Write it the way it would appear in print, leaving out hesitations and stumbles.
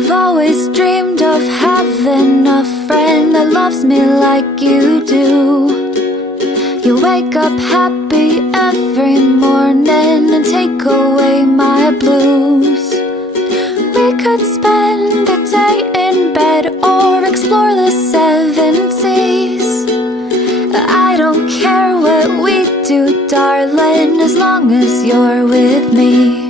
I've always dreamed of having a friend that loves me like you do. You wake up happy every morning and take away my blues. We could spend the day in bed or explore the seven seas. I don't care what we do, darling, as long as you're with me.